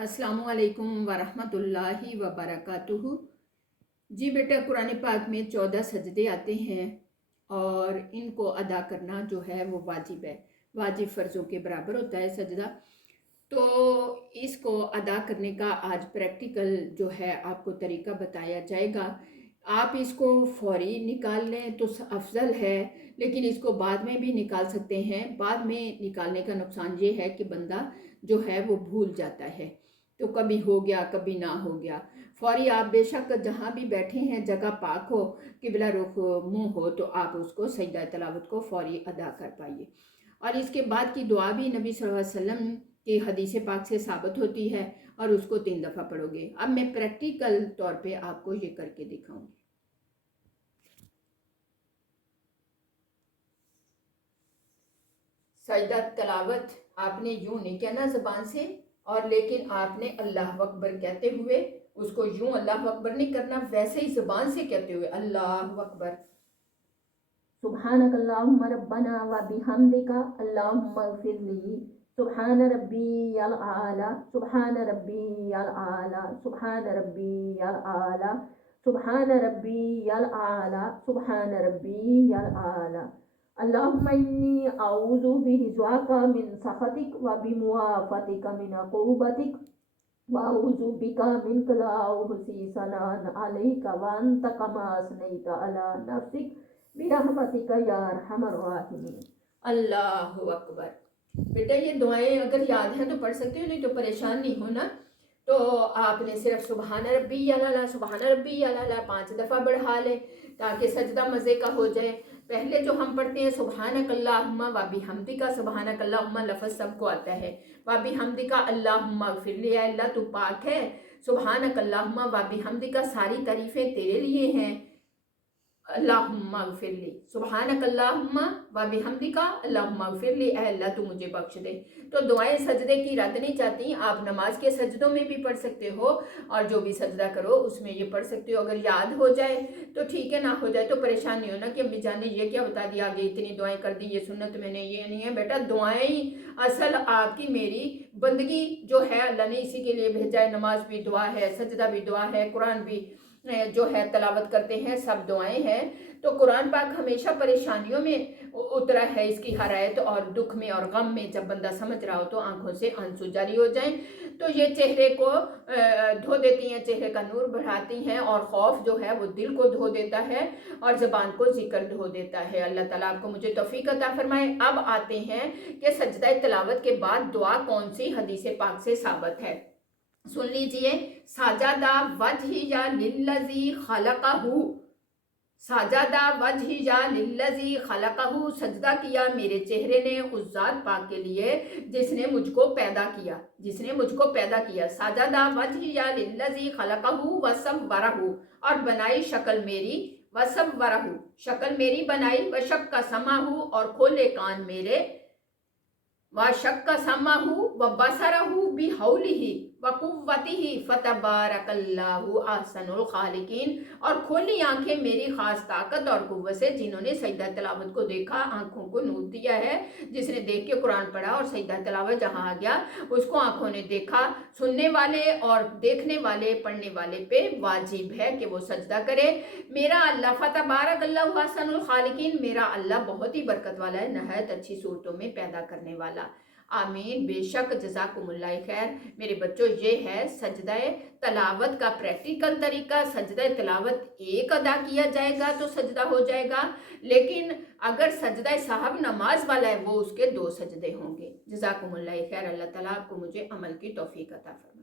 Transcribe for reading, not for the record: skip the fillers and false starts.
अस्सलामु अलैकुम वरहमतुल्लाहि वबरकातुहू। जी बेटा, कुरान पाक में 14 सजदे आते हैं और इनको अदा करना जो है वो वाजिब है। वाजिब फ़र्ज़ों के बराबर होता है सजदा। तो इसको अदा करने का आज प्रैक्टिकल जो है आपको तरीका बताया जाएगा। आप इसको फ़ौरी निकाल लें तो अफजल है, लेकिन इसको बाद में भी निकाल सकते हैं। बाद में निकालने का नुकसान ये है कि बंदा जो है वो भूल जाता है, तो कभी हो गया कभी ना हो गया। फ़ौरी आप बेशक जहाँ भी बैठे हैं जगह पाक हो, किबला रुख मुँह हो, तो आप उसको सजदा तिलावत को फ़ौरी अदा कर पाइए। और इसके बाद की दुआ भी नबी सल्लल्लाहु अलैहि वसल्लम की हदीस पाक से साबित होती है और उसको 3 दफ़ा पढ़ोगे। अब मैं प्रैक्टिकल तौर पे आपको ये करके दिखाऊंगी। सजदा तिलावत आपने यूं नहीं कहना ज़बान से, और लेकिन आपने अल्लाह अकबर कहते हुए उसको यूं अल्लाह अकबर नहीं करना, वैसे ही ज़बान से कहते हुए अल्लाह अकबर। सुब्हानक अल्लाहुम्मा रब्बना व बिहम्दिका अल्लाहुम्मा इग़फिरली सुब्हान रब्बियल आला सुब्हान रब्बियल आला सुब्हान रब्बियल आला सुब्हान रब्बियल आला सुब्हान रब्बियल आला अल्लाहुम्मा इन्नी अऊज़ु बिरिज़वाका मिन सख़तिक व बिमुआफ़तिका मिन अक़ूबतिक व अऊज़ु बिका मिनक ला उहसी सनान अलैका व अंत कमा असनैता अला नफ्सिक बिरहमतिका या अरहमर राहिमीन। अल्लाहु अकबर। बेटा, ये दुआएं अगर याद हैं तो पढ़ सकते हो, नहीं तो परेशान नहीं होना। तो आपने सिर्फ सुबहान रब्बी अला सुबहान रब्बी अला 5 दफ़ा बढ़ा लें ताकि सजदा मज़े का हो जाए। पहले जो हम पढ़ते हैं सुबहानक अल्लाहुम्मा व बिहम्दिका, सुबहानक अल्लाहुम्मा लफ्ज़ सबको आता है, व बिहम्दिका अल्लाहुम्मा इग़फिरली, अल्लाह तू पाक है, सुबहानक अल्लाहुम्मा व बिहम्दिका सारी तारीफ़ें तेरे लिए हैं, अल्लाहुम्मा इग़फिरली, सुबहानक अल्लाहुम्मा व बिहम्दिका अल्लाहुम्मा इग़फिरली, ऐ अल्लाह तू मुझे बख्श दे। तो दुआएं सजदे की रद्द नहीं चाहती, आप नमाज के सजदों में भी पढ़ सकते हो और जो भी सजदा करो उसमें ये पढ़ सकते हो। अगर याद हो जाए तो ठीक है, ना हो जाए तो परेशान नहीं होना कि अम्मी जान ने ये क्या बता दिया, आगे इतनी दुआएं कर दी, ये सुन्नत मैंने, ये नहीं है बेटा। दुआएं ही असल आपकी मेरी बंदगी जो है, अल्लाह ने इसी के लिए भेजा है। नमाज भी दुआ है, सजदा भी दुआ है, कुरान भी जो है तलावत करते हैं, सब दुआएं हैं। तो कुरान पाक हमेशा परेशानियों में उतरा है, इसकी हरायत और दुख में और गम में जब बंदा समझ रहा हो तो आंखों से आंसू जारी हो जाएं। तो ये चेहरे को धो देती हैं, चेहरे का नूर बढ़ाती हैं, और खौफ जो है वो दिल को धो देता है और ज़बान को जिक्र धो देता है। अल्लाह ताला आपको मुझे तौफीक अता फरमाए। अब आते हैं कि सजदा तिलावत के बाद दुआ कौन सी हदीस पाक से साबित है, सुन लीजिए। साजादा वजहिया लिल्लज़ी खलक़हू, साजादा वजहिया लिल्लज़ी खलक़हू, सजदा किया मेरे चेहरे ने उस ज़ात पाक के लिए जिसने मुझको पैदा किया, जिसने मुझको पैदा किया। साजादा वजहिया लिल्लज़ी खलक़हू वसव्वरहू, और बनाई शक्ल मेरी, वसव्वरहू शक्ल मेरी बनाई, वशक्का समाहू और खोले कान मेरे, व शक्का समाहू व बसरहू बिहौलिही व कुव्वतिही फतबारकल्लाहु अहसनुल खालिकीन, और खोली आंखें मेरी खास ताकत और कुव्वत से जिन्होंने सजदा तिलावत को देखा, आंखों को नूर दिया है। जिसने देख के कुरान पढ़ा और सजदा तिलावत जहाँ आ गया उसको आंखों ने देखा। सुनने वाले और देखने वाले, पढ़ने वाले पे वाजिब है कि वो सजदा करे। मेरा अल्लाह फतबारकल्लाहु अहसनुल खालिकीन, मेरा अल्लाह बहुत ही बरकत वाला है, नहायत अच्छी सूरतों में पैदा करने वाला। आमीन। बेशक, जज़ाकुमुल्लाह खैर। मेरे बच्चों, ये है सजदा तिलावत का प्रैक्टिकल तरीका। सजदा तिलावत एक अदा किया जाएगा तो सजदा हो जाएगा, लेकिन अगर सजदा साहब नमाज वाला है वो उसके 2 सजदे होंगे। जज़ाकुमुल्लाह खैर। अल्लाह ताला आपको मुझे अमल की तौफीक अता फरमाए।